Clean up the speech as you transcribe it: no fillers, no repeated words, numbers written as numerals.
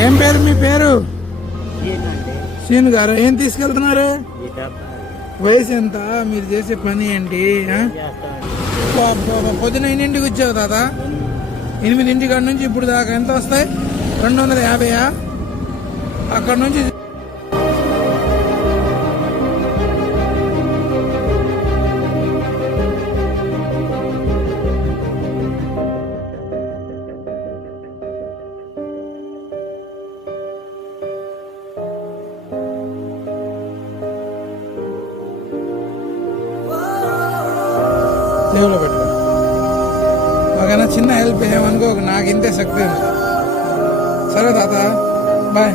ఏం పేరు మీ పేరు? సీన్ గారు. ఏం తీసుకెళ్తున్నారు? వయసు ఎంత? మీరు చేసే పని ఏంటి? పొద్దున ఎన్నింటికి వచ్చావు తాత? 8 కాడ నుంచి ఇప్పుడు దాకా ఎంత వస్తాయి? 250. అక్కడ నుంచి దేవులో పెట్టుకో. ఒకనా చిన్న హెల్ప్ ఏమనుకో, నాకు ఇంతే శక్తి ఉంది. సరే తాత, బాయ్.